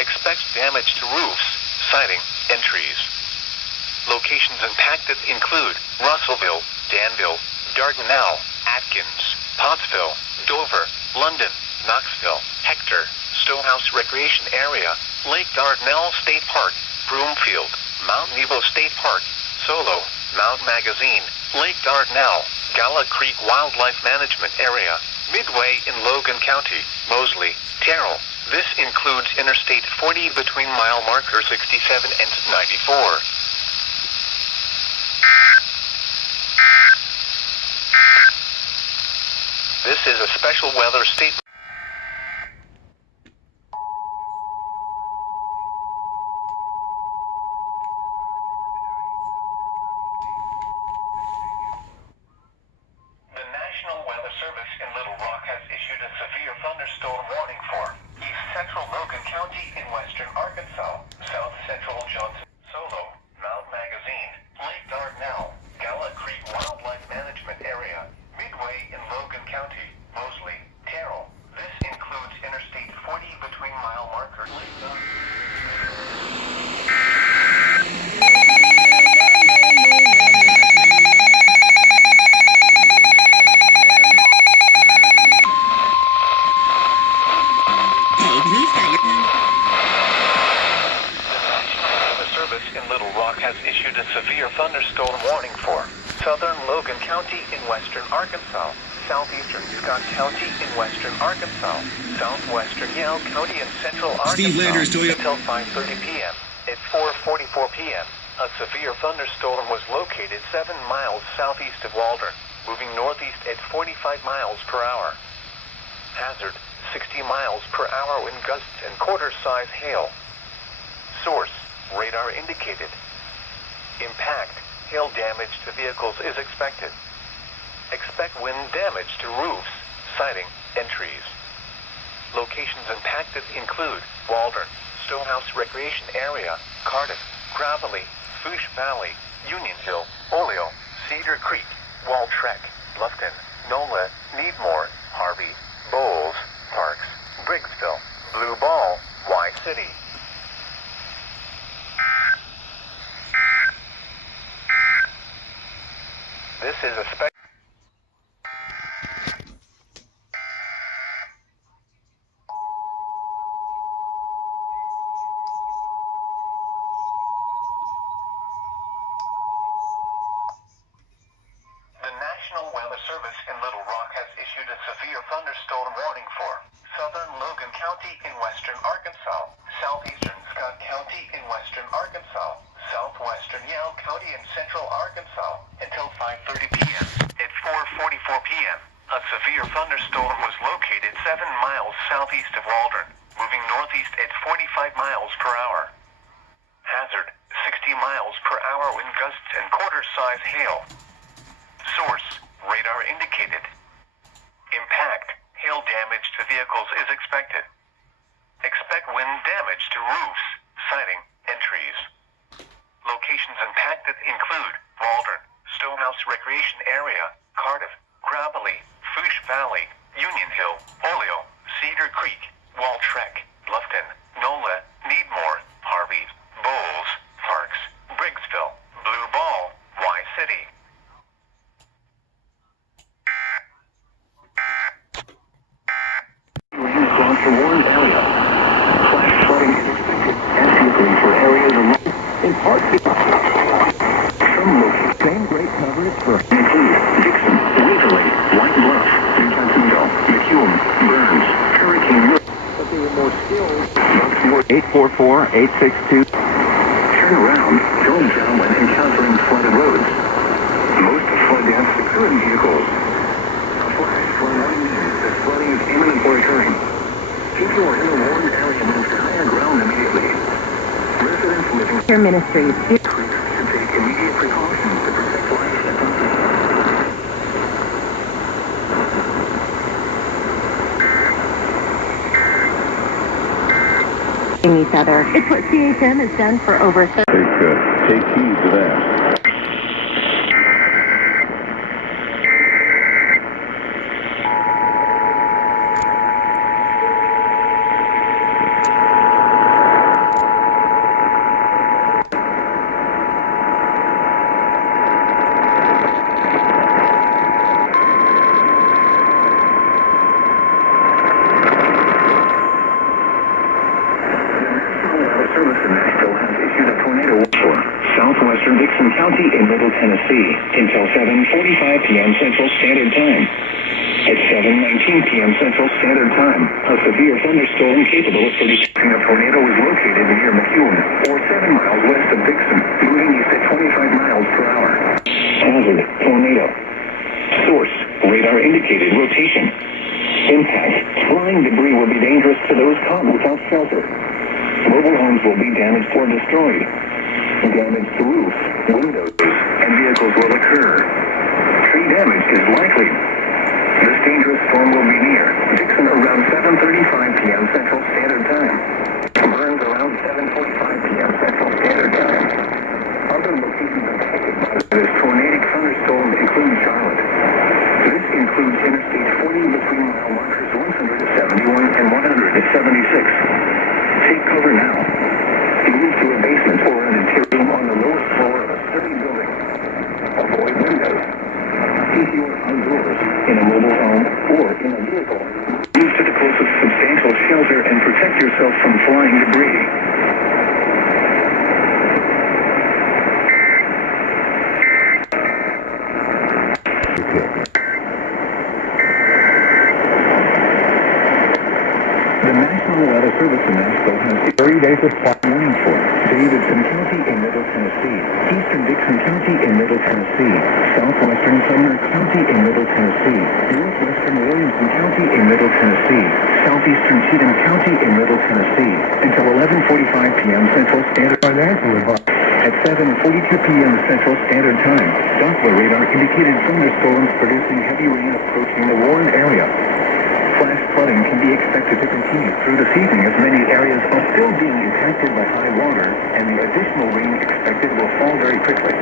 Expect damage to roofs, siding, and trees. Locations impacted include Russellville, Danville, Dardanelle, Atkins, Pottsville, Dover, London, Knoxville, Hector, Stonehouse Recreation Area, Lake Dardanelle State Park, Broomfield, Mount Nebo State Park, Solo, Mount Magazine, Lake Dardanelle, Gala Creek Wildlife Management Area, Midway in Logan County, Mosley, Terrell. This includes Interstate 40 between mile marker 67 and 94. This is a special weather state. The National Weather Service in Little Rock has issued a severe thunderstorm warning for East Central Logan County in western Arkansas, South Central Johnson, Solo, Mount Magazine, Lake Dardanelle, Gala Creek Wildlife Management Area, Midway in Logan County, Mosley, Terrell. This includes Interstate 40 between mile marker Lake in Little Rock has issued a severe thunderstorm warning for southern Logan County in western Arkansas, southeastern Scott County in western Arkansas, southwestern Yale County and central Arkansas. Steve Landers, until 5:30 p.m. At 4:44 p.m., a severe thunderstorm was located 7 miles southeast of Waldron, moving northeast at 45 miles per hour. Hazard, 60 miles per hour wind gusts and quarter-size hail. Source, radar indicated. Impact, hail damage to vehicles is expected. Expect wind damage to roofs, siding, and trees. Locations impacted include Waldron, Stonehouse Recreation Area, Cardiff, Gravelly, Fouche Valley, Union Hill, Oleo, Cedar Creek, Waltrek, Bluffton, Nola, Needmore, Harvey, Bowles, Parks, Briggsville, Blue Ball, Y-City. This is a special. The National Weather Service in Little Rock has issued a severe thunderstorm warning for southern Logan County in western Arkansas, southeastern Scott County in western Arkansas, southwestern Yale County and central Arkansas until 5:30 p.m. At 4:44 p.m., a severe thunderstorm was located 7 miles southeast of Waldron, moving northeast at 45 miles per hour. Hazard, 60 miles per hour wind gusts and quarter-size hail. Source, radar indicated. Impact, hail damage to vehicles is expected. Expect wind damage to roofs, siding, and trees. Locations impacted include Waldron, Stonehouse Recreation Area, Cardiff, Gravelly, Fouche Valley, Union Hill, Oleo, Cedar Creek, Waltrek, Bluffton, Nola, Needmore, Harvey, Bowles, Parks, Briggsville, Blue Ball, Y-City. Across the warned area. Flash flooding is expected, particularly for areas along in parts of some locations. Same great coverage for include Dixon, Waverly, White Bluff, Newtonsville, McEwen, Burns, Hurricane Wood. But they were more skilled. 844-862. Turn around, don't down when encountering flooded roads. Most flood damage occur in vehicles. A flash flood warning means that flooding is imminent or occurring. If you are in a warned area, move to higher ground immediately. Residents living Your ministry should take immediate precautions to protect life and property. each other. It's what CHM has done for over 30 Take heed to that. 11:19 p.m. Central Standard Time. A severe thunderstorm capable of producing a tornado is located near McEwen, or 7 miles west of Dixon, moving east at 25 miles per hour. Hazard, tornado. Source, radar indicated rotation. Impact, flying debris will be dangerous to those caught without shelter. Mobile homes will be damaged or destroyed. Damage to roofs, windows, and vehicles will occur. Tree damage is likely. This dangerous storm will be near Dixon around 7:35 p.m. Central Standard Time. Burns around 7:45 p.m. Central Standard Time. Other locations affected by this tornadic thunderstorm include Charlotte. This includes Interstate 40 between mile markers 171 and 176. Take cover now. Move to a basement or an interior room on the lowest floor of a sturdy building. Avoid windows. If you are outdoors, in a mobile home, or in a vehicle, move to the closest substantial shelter and protect yourself from flying debris. The National Weather Service in Nashville has 3 days of flight warning for Davidson County in Middle Tennessee, Eastern Dixon County in Middle Tennessee, Southwestern Sumner County in Middle Tennessee, Northwestern Williamson County in Middle Tennessee, Southeastern Cheatham County in Middle Tennessee, until 11:45 p.m. Central Standard Time. At 7:42 p.m. Central Standard Time, Doppler radar indicated thunderstorms producing heavy rain approaching the warned area. Flash flooding can be expected to continue through this evening as many areas are still being impacted by high water, and the additional rain expected will fall very quickly.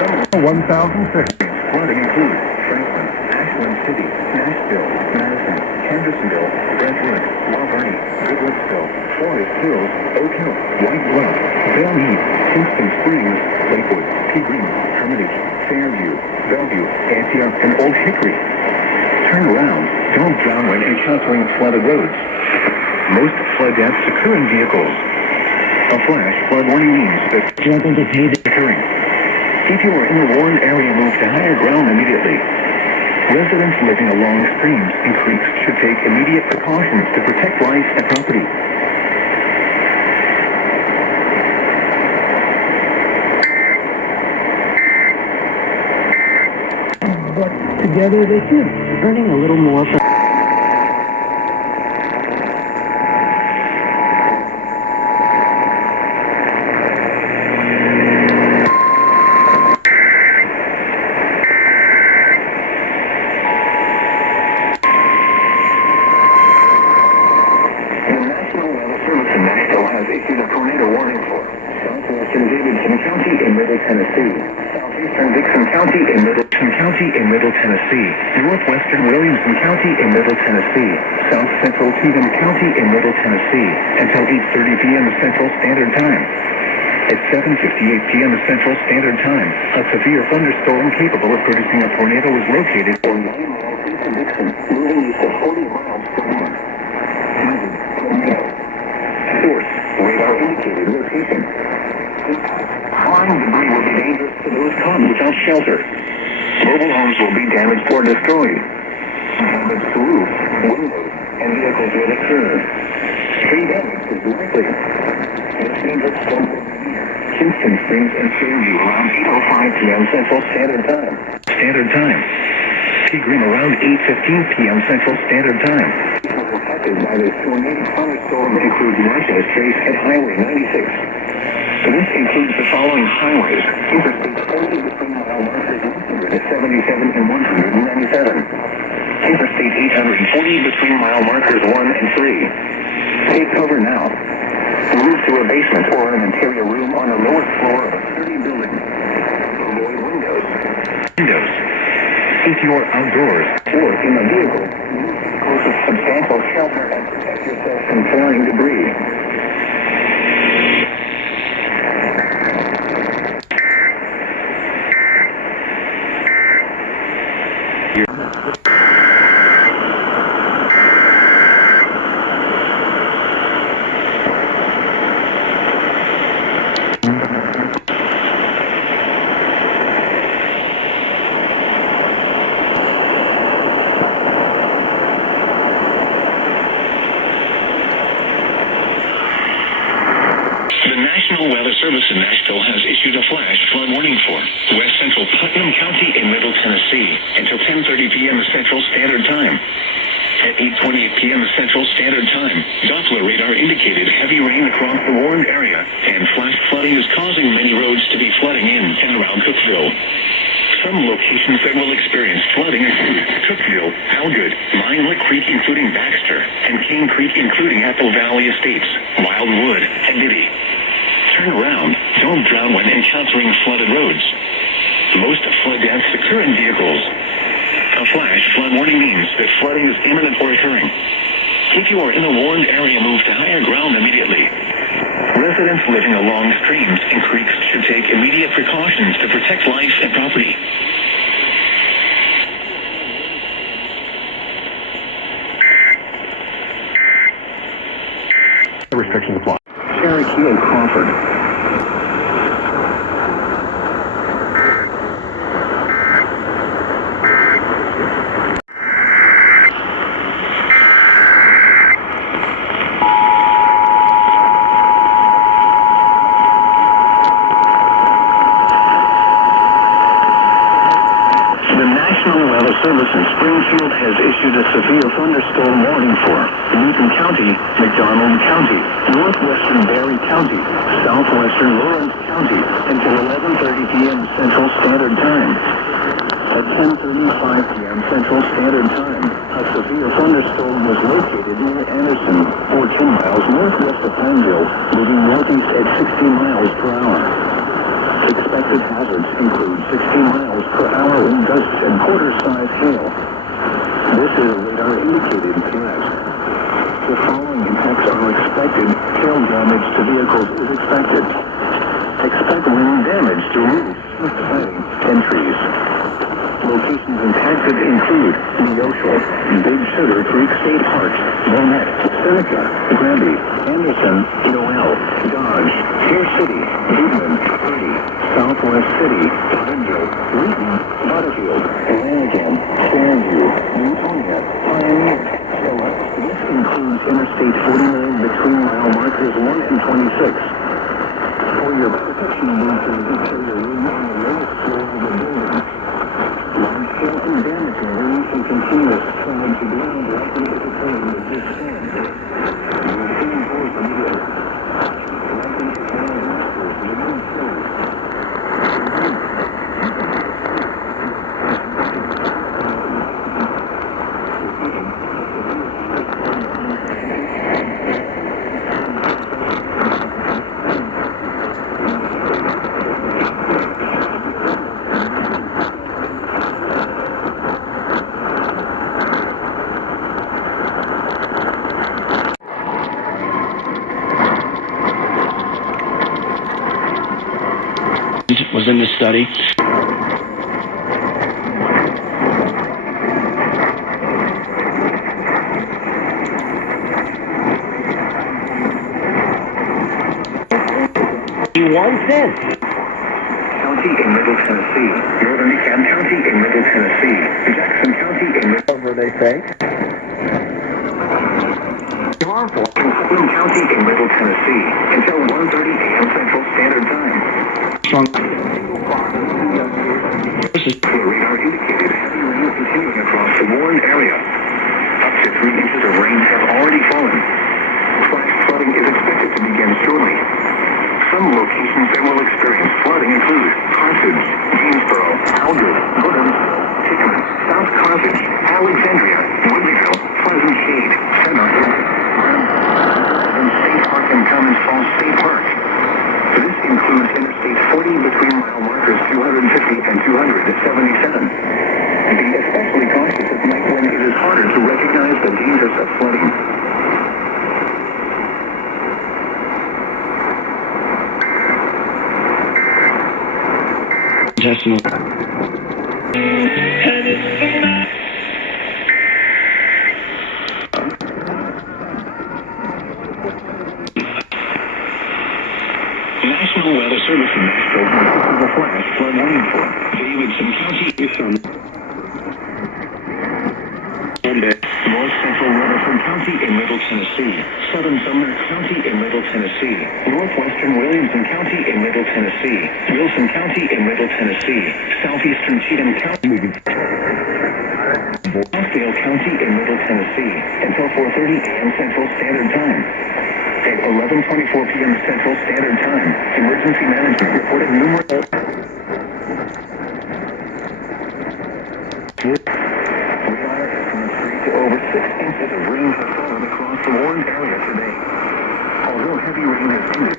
Some 1,006 flooding includes Franklin, Ashland City, Nashville, Madison, Hendersonville, Brentwood, Laverne, Goodlettsville, Forest Hills, Oak Hill, White Bluff, Belle Meade, Kingston Springs, Lakewood, Pea Green, Hermitage, Fairview, Bellevue, Antioch, and Old Hickory. Turn around. Don't drown when encountering flooded roads. Most flood deaths occur in vehicles. A flash flood warning means that struggle to pay is occurring. If you are in a warned area, move to higher ground immediately. Residents living along streams and creeks should take immediate precautions to protect life and property. But together they should, earning a little more. Northwestern Williamson County in Middle Tennessee, South Central Cheatham County in Middle Tennessee, until 8:30 p.m. Central Standard Time. At 7:58 p.m. Central Standard Time, a severe thunderstorm capable of producing a tornado is located on 9 miles east of Dixon, moving east at 40 miles per hour. Hazard, tornado. Source, radar indicated location. Flying debris will be dangerous to those caught without shelter. Mobile homes will be damaged or destroyed. Damage to roofs, windows, and vehicles will occur. Tree damage is likely. This dangerous storm will be near Kingston Springs and Fairview around 8:05 p.m. Central Standard Time. Standard Time. Pea Green around 8:15 p.m. Central Standard Time. People affected by this tornadic thunderstorm include Natchez Trace at Highway 96. This includes the following highways: Interstate 40 between mile markers 177 and 197. Interstate 840 between mile markers 1 and 3. Take cover now. Move to a basement or an interior room on the lowest floor of a sturdy building. Avoid windows. If you are outdoors or in a vehicle, move to the closest substantial shelter and protect yourself from flying debris. Service in Nashville has issued a flash flood warning for west central Putnam County in Middle Tennessee until 10:30 p.m. Central Standard Time. At 8:28 p.m. Central Standard Time, Doppler radar indicated heavy rain across the warned area, and flash flooding is causing many roads to be flooding in and around Cookeville. Some locations that will experience flooding include Cookeville, Algood, Linelet Creek including Baxter, and Cane Creek including Apple Valley Estates, Wildwood, and Biddy. Turn around. Don't drown when encountering flooded roads. Most flood deaths occur in vehicles. A flash flood warning means that flooding is imminent or occurring. If you are in a warned area, move to higher ground immediately. Residents living along streams and creeks should take immediate precautions to protect life and property. Restrictions apply. Cherokee and Crawford. Service in Springfield has issued a severe thunderstorm warning for Newton County, McDonald County, northwestern Barry County, southwestern Lawrence County until 11:30 p.m. Central Standard Time. At 10:35 p.m. Central Standard Time, a severe thunderstorm was located near Anderson, 14 miles northwest of Pineville, moving northeast at 60 miles per hour. Expected hazards include 60 miles per hour wind gusts and quarter-size hail. This is a radar-indicated threat. The following impacts are expected. Hail damage to vehicles is expected. Expect wind damage to roofs, siding, and trees. Locations impacted include Neosho, Big Sugar Creek State Park, Bonnet, Seneca, Granby, Anderson, Noel, Dodge, Fair City, Woodland, Purdy, Southwest City, Pineville, Wheaton, Butterfield, Lanigan, Fairview, Newtonia, Pioneer, Phillips. This includes Interstate 49 between mile markers 1 and 26. For your protection, move to the interior room on the lowest floor of the building. Large-scale and damaging rain and continuous flooding to ground likely to occur with this storm. You will reinforce the middle. Likely to occur westward with no flow. Was in the study. $0.01. County in Middle Tennessee, Northern DeKalb County in Middle Tennessee, Jackson County in Whatever they say. harmful in Putnam County in Middle Tennessee until 1:30 a.m. Central Standard Time. Radar indicated heavy rain continuing across the warned area. Up to 3 inches of rain have already fallen. Flash flooding is expected to begin shortly. Some locations that will experience flooding include Carthage, Jamesboro, Algood, Woodhamsville, Hickman, South Carthage, Alexandria, Woodleyville, Pleasant Shade, Center, and State Park and Cummins Falls State Park. This includes Interstate 40 between mile markers 250 and 277. Be especially cautious at night when it is harder to recognize the dangers of flooding. National Weather Service in Nashville has a flash flood warning for Davidson County is on North Central Weather Service. Bedford County in Middle Tennessee, southern Sumner County in Middle Tennessee, northwestern Williamson County in Middle Tennessee, Wilson County in Middle Tennessee, southeastern Cheatham County, Rockdale County in Middle Tennessee, until 4:30 a.m. Central Standard Time. At 11:24 p.m. Central Standard Time, emergency management reported numerous to over 6 inches of rain has fallen across the warned area today. Although heavy rain has ended,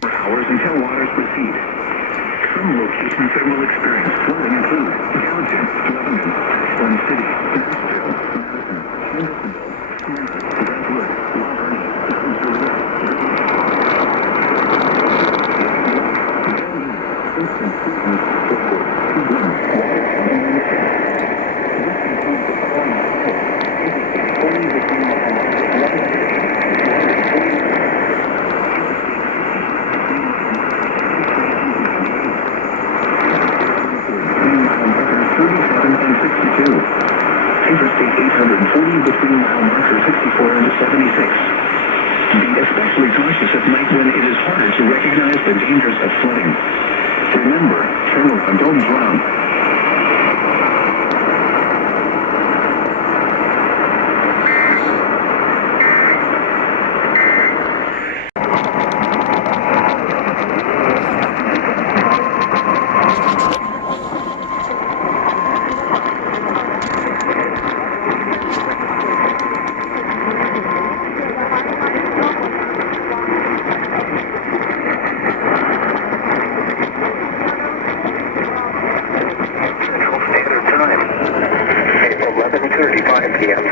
for hours until waters recede. Some locations that will experience flooding include Gallatin, Lebanon, Ashland City, Nashville, Madison, Hendersonville, Smyrna, Brentwood, La Vernia, Interstate 840 between mile markers 64 and 76. Be especially cautious at night when it is harder to recognize the dangers of flooding. Remember, turn around, don't drown.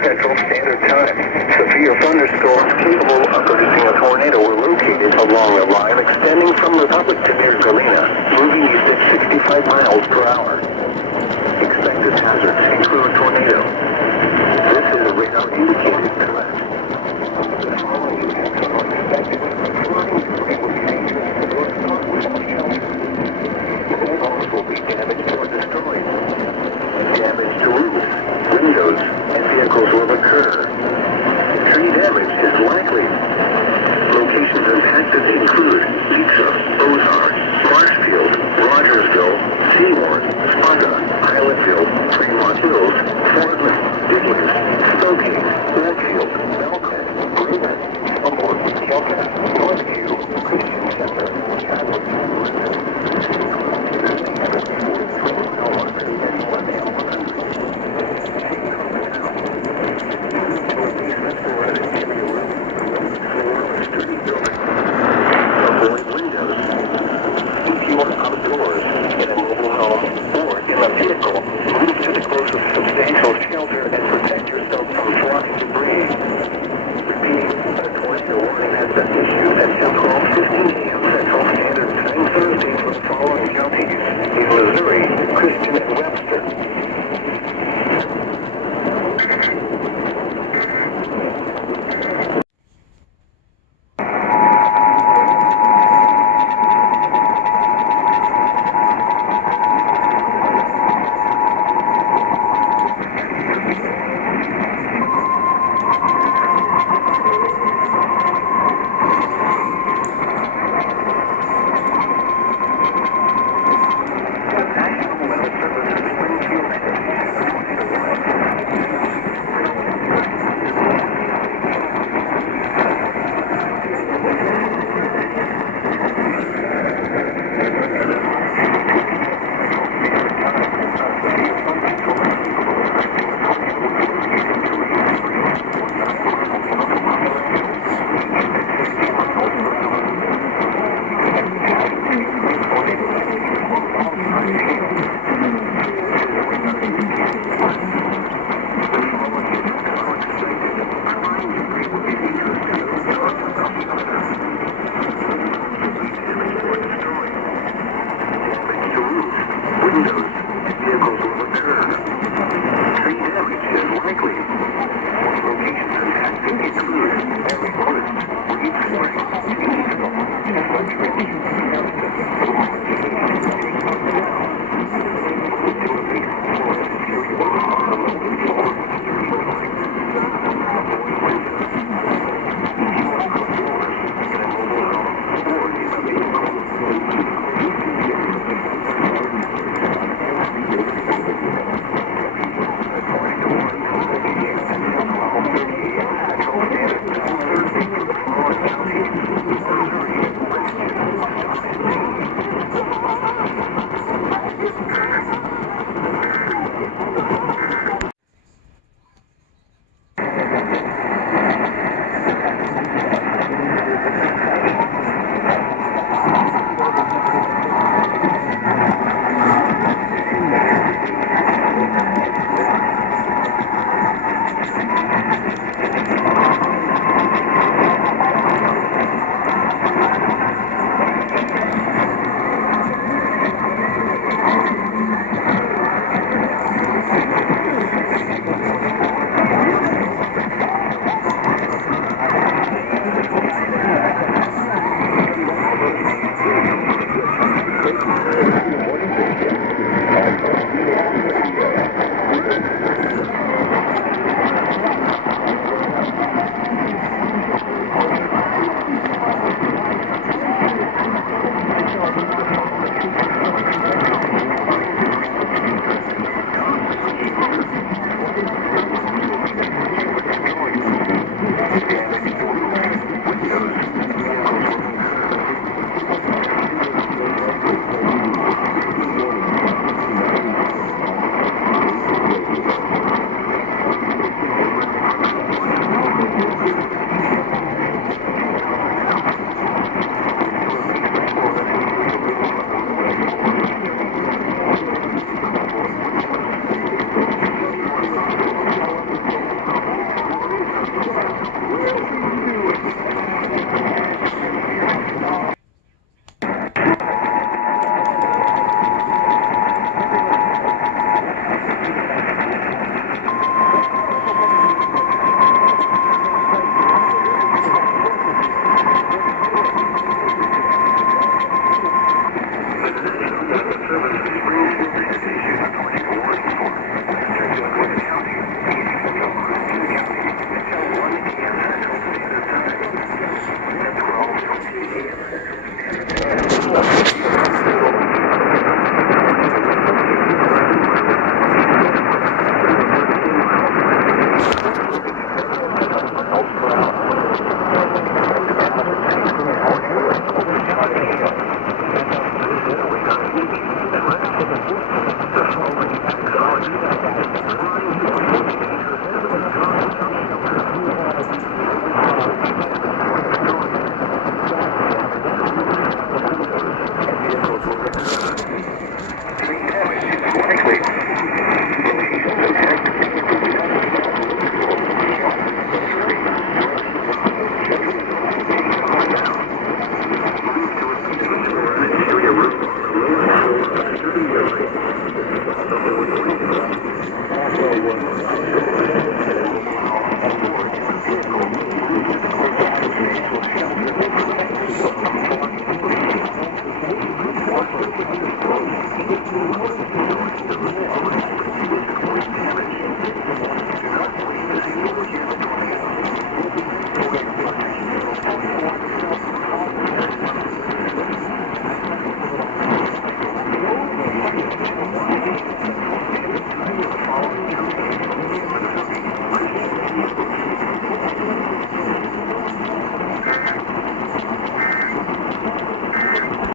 Central Standard Time. Severe thunderstorms capable of producing a tornado were located along a line extending from Republic to near Galena, moving east at 65 miles per hour. Expected hazards include tornado. This is a radar indicated threat. The following events are expected. Homes will be damaged or destroyed. Damage to roofs, windows, and vehicles will occur. Tree damage is likely. Locations impacted include Leetza, Ozark, Marshfield, Rogersville, Seymour, Sparta, Islandville, Fremont Hills, Portland, Diddlers, Spokane, Oakfield, Belcrest, Bruin, Humboldt, Kelcott, Northview, Christian Center, Chadwick, outdoors, in a mobile home, or in a vehicle, move to the closest substantial shelter and protect yourself from flood.